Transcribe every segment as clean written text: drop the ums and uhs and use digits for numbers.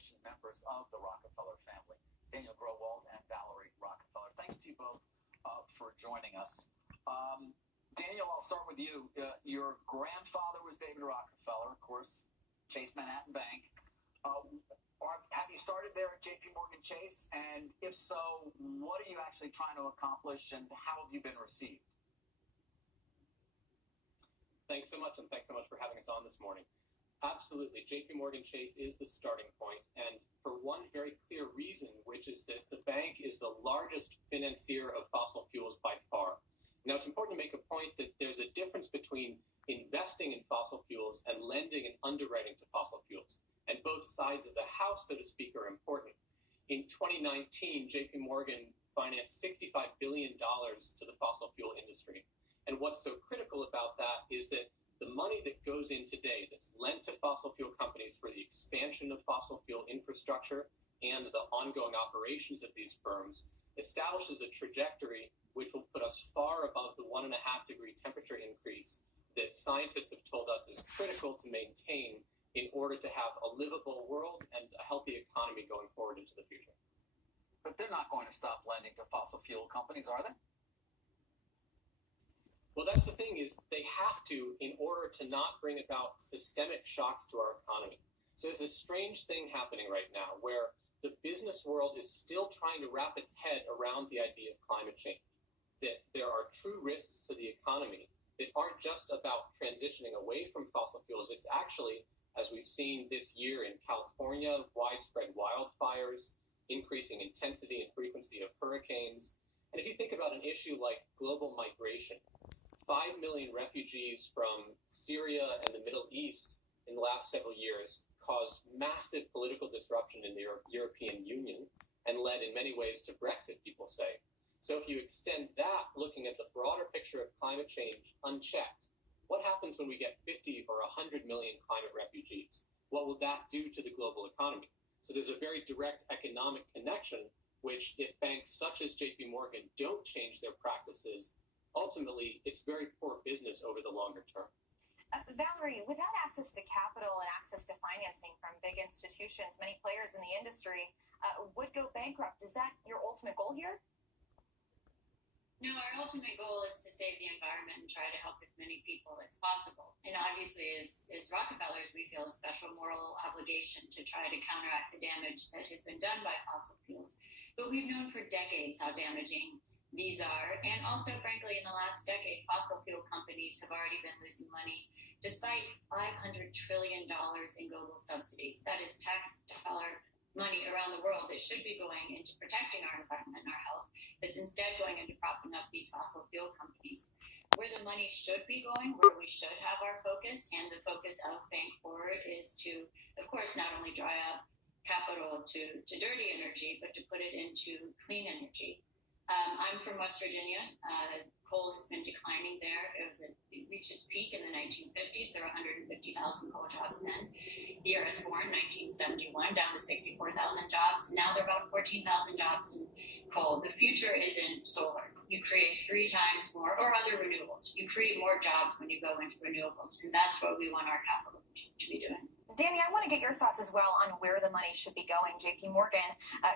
generation members of the Rockefeller family, Daniel Growald and Valerie Rockefeller. Thanks to you both for joining us. Daniel, I'll start with you. Your grandfather was David Rockefeller, of course, Chase Manhattan Bank. Have you started there at JP Morgan Chase? And if so, what are you actually trying to accomplish, and how have you been received? Thanks so much, and thanks so much for having us on this morning. Absolutely. JP Morgan Chase is the starting point, and for one very clear reason, which is that the bank is the largest financier of fossil fuels by far. Now, it's important to make a point that there's a difference between investing in fossil fuels and lending and underwriting to fossil fuels. And both sides of the house, so to speak, are important. In 2019, JP Morgan financed $65 billion to the fossil fuel industry. And what's so critical about that is that the money that goes in today that's lent to fossil fuel companies for the expansion of fossil fuel infrastructure and the ongoing operations of these firms establishes a trajectory which will put us far above the 1.5 degree temperature increase that scientists have told us is critical to maintain in order to have a livable world and a healthy economy going forward into the future. But they're not going to stop lending to fossil fuel companies, are they? Well, that's the thing, is they have to in order to not bring about systemic shocks to our economy. So there's a strange thing happening right now where the business world is still trying to wrap its head around the idea of climate change, that there are true risks to the economy that aren't just about transitioning away from fossil fuels. It's actually, as we've seen this year in California, widespread wildfires, increasing intensity and frequency of hurricanes. And if you think about an issue like global migration, 5 million refugees from Syria and the Middle East in the last several years caused massive political disruption in the European Union and led in many ways to Brexit, people say. So if you extend that, looking at the broader picture of climate change unchecked, what happens when we get 50 or 100 million climate refugees? What will that do to the global economy? So there's a very direct economic connection, which if banks such as JP Morgan don't change their practices, ultimately it's very poor business over the longer term. Valerie, without access to capital and access to financing from big institutions, many players in the industry would go bankrupt. Is that your ultimate goal here? No, our ultimate goal is to save the environment and try to help as many people as possible. And obviously, as Rockefellers, we feel a special moral obligation to try to counteract the damage that has been done by fossil fuels. But we've known for decades how damaging these are. And also, frankly, in the last decade, fossil fuel companies have already been losing money despite $500 trillion in global subsidies. That is tax dollar money around the world that should be going into protecting our environment and our health, that's instead going into propping up these fossil fuel companies. Where the money should be going, where we should have our focus, and the focus of Bank Forward is to, of course, not only dry up capital to dirty energy, but to put it into clean energy. I'm from West Virginia. Coal has been declining there. It reached its peak in the 1950s. There were 150,000 coal jobs then. The year I was born, 1971, down to 64,000 jobs. Now there are about 14,000 jobs in coal. The future isn't solar. You create 3 times more, or other renewables. You create more jobs when you go into renewables, and that's what we want our capital to be doing. Danny, I want to get your thoughts as well on where the money should be going. JP Morgan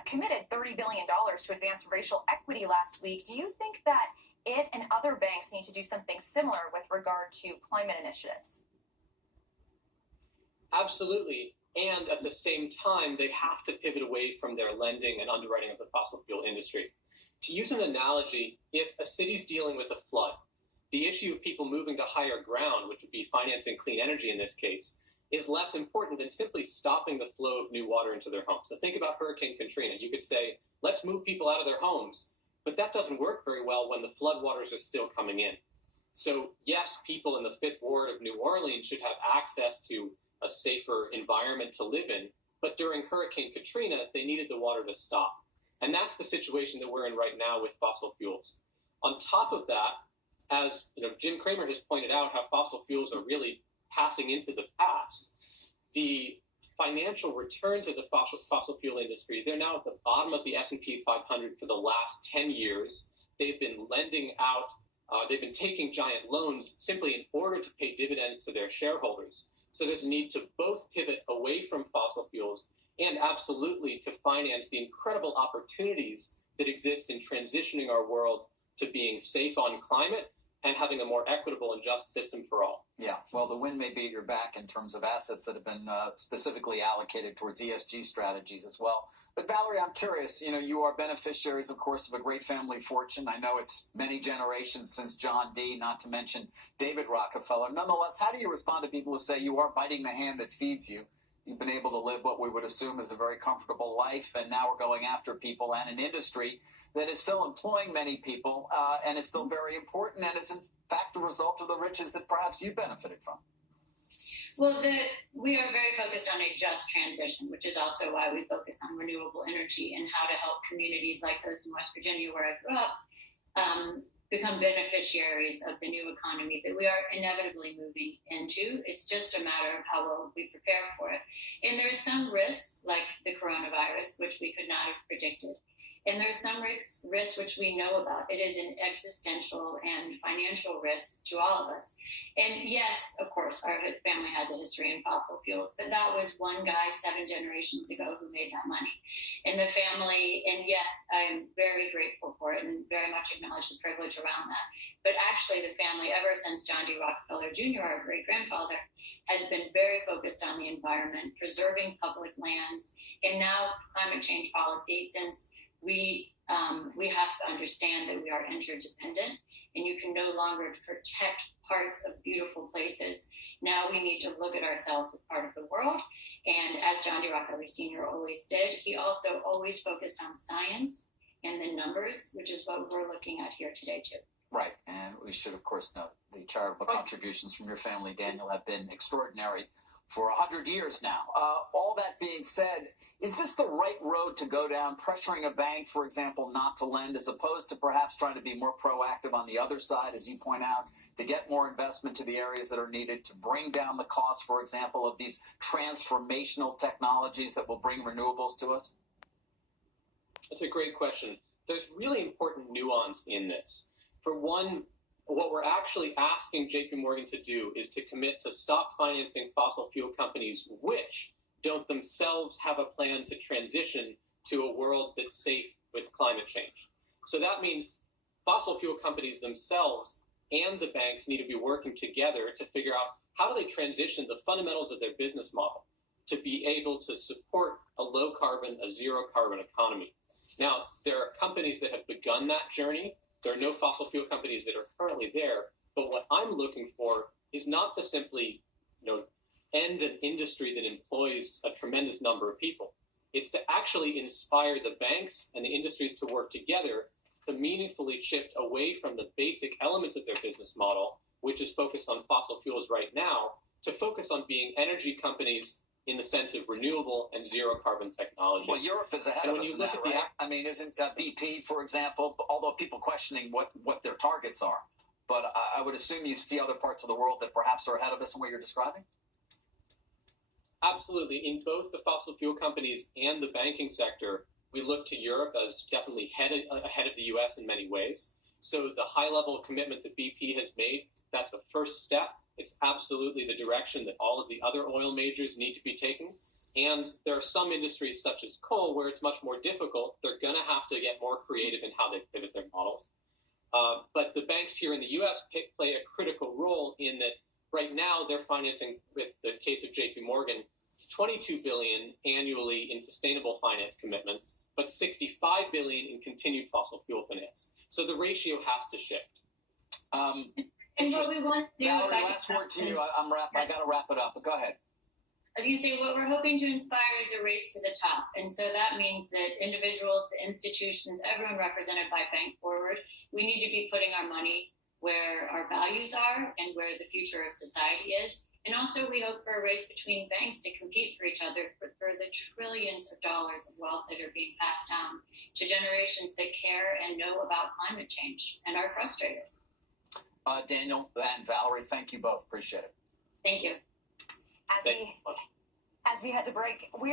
committed $30 billion to advance racial equity last week. Do you think that it and other banks need to do something similar with regard to climate initiatives? Absolutely. And at the same time, they have to pivot away from their lending and underwriting of the fossil fuel industry. To use an analogy, if a city's dealing with a flood, the issue of people moving to higher ground, which would be financing clean energy in this case, is less important than simply stopping the flow of new water into their homes. So think about Hurricane Katrina. You could say, let's move people out of their homes, but that doesn't work very well when the floodwaters are still coming in. So yes, people in the 5th Ward of New Orleans should have access to a safer environment to live in, but during Hurricane Katrina, they needed the water to stop. And that's the situation that we're in right now with fossil fuels. On top of that, as Jim Cramer has pointed out, how fossil fuels are really passing into the past. The financial returns of the fossil fuel industry, they're now at the bottom of the S&P 500 for the last 10 years. They've been lending out, they've been taking giant loans simply in order to pay dividends to their shareholders. So there's a need to both pivot away from fossil fuels and absolutely to finance the incredible opportunities that exist in transitioning our world to being safe on climate and having a more equitable and just system for all. Yeah, well, the wind may be at your back in terms of assets that have been specifically allocated towards ESG strategies as well. But Valerie, I'm curious, you are beneficiaries, of course, of a great family fortune. I know it's many generations since John D., not to mention David Rockefeller. Nonetheless, how do you respond to people who say you are biting the hand that feeds you? You've been able to live what we would assume is a very comfortable life, and now we're going after people and an industry that is still employing many people and is still very important and is in fact the result of the riches that perhaps you benefited from. Well, we are very focused on a just transition, which is also why we focus on renewable energy and how to help communities like those in West Virginia, where I grew up, become beneficiaries of the new economy that we are inevitably moving into. It's just a matter of how well we prepare for it. And there are some risks, like the coronavirus, which we could not have predicted. And there are some risks which we know about. It is an existential and financial risk to all of us. And yes, of course, our family has a history in fossil fuels, but that was one guy 7 generations ago who made that money. And the family, and yes, I am very grateful for it and very much acknowledge the privilege around that. But actually, the family, ever since John D. Rockefeller Jr., our great-grandfather, has been very focused on the environment, preserving public lands, and now climate change policy, since we have to understand that we are interdependent and you can no longer protect parts of beautiful places. Now we need to look at ourselves as part of the world. And as John D. Rockefeller Sr. always did, he also always focused on science and the numbers, which is what we're looking at here today too. Right. And we should, of course, note the charitable contributions from your family, Daniel, have been extraordinary for 100 years now. All that being said, is this the right road to go down, pressuring a bank, for example, not to lend, as opposed to perhaps trying to be more proactive on the other side, as you point out, to get more investment to the areas that are needed, to bring down the cost, for example, of these transformational technologies that will bring renewables to us? That's a great question. There's really important nuance in this. For one, what we're actually asking JP Morgan to do is to commit to stop financing fossil fuel companies which don't themselves have a plan to transition to a world that's safe with climate change. So that means fossil fuel companies themselves and the banks need to be working together to figure out how do they transition the fundamentals of their business model to be able to support a low carbon, a zero carbon economy. Now, there are companies that have begun that journey. There are no fossil fuel companies that are currently there. But what I'm looking for is not to simply, end an industry that employs a tremendous number of people. It's to actually inspire the banks and the industries to work together to meaningfully shift away from the basic elements of their business model, which is focused on fossil fuels right now, to focus on being energy companies in the sense of renewable and zero carbon technologies. Well, Europe is ahead of us in that, right? I mean, isn't BP, for example, although people questioning what their targets are, but I would assume you see other parts of the world that perhaps are ahead of us in what you're describing? Absolutely. In both the fossil fuel companies and the banking sector, we look to Europe as definitely ahead of the U.S. in many ways. So the high-level commitment that BP has made, that's a first step. It's absolutely the direction that all of the other oil majors need to be taking. And there are some industries, such as coal, where it's much more difficult. They're going to have to get more creative in how they pivot their models. But the banks here in the U.S. play a critical role in that right now they're financing, with the case of JP Morgan, $22 billion annually in sustainable finance commitments, but $65 billion in continued fossil fuel finance. So the ratio has to shift. And what we want to do, Valerie, last word to you. I got to wrap it up, but go ahead. I was going to say, what we're hoping to inspire is a race to the top. And so that means that individuals, the institutions, everyone represented by Bank Forward, we need to be putting our money where our values are and where the future of society is. And also we hope for a race between banks to compete for each other for the trillions of dollars of wealth that are being passed down to generations that care and know about climate change and are frustrated. Daniel and Valerie, thank you both. Appreciate it. Thank you. As we head to break, we're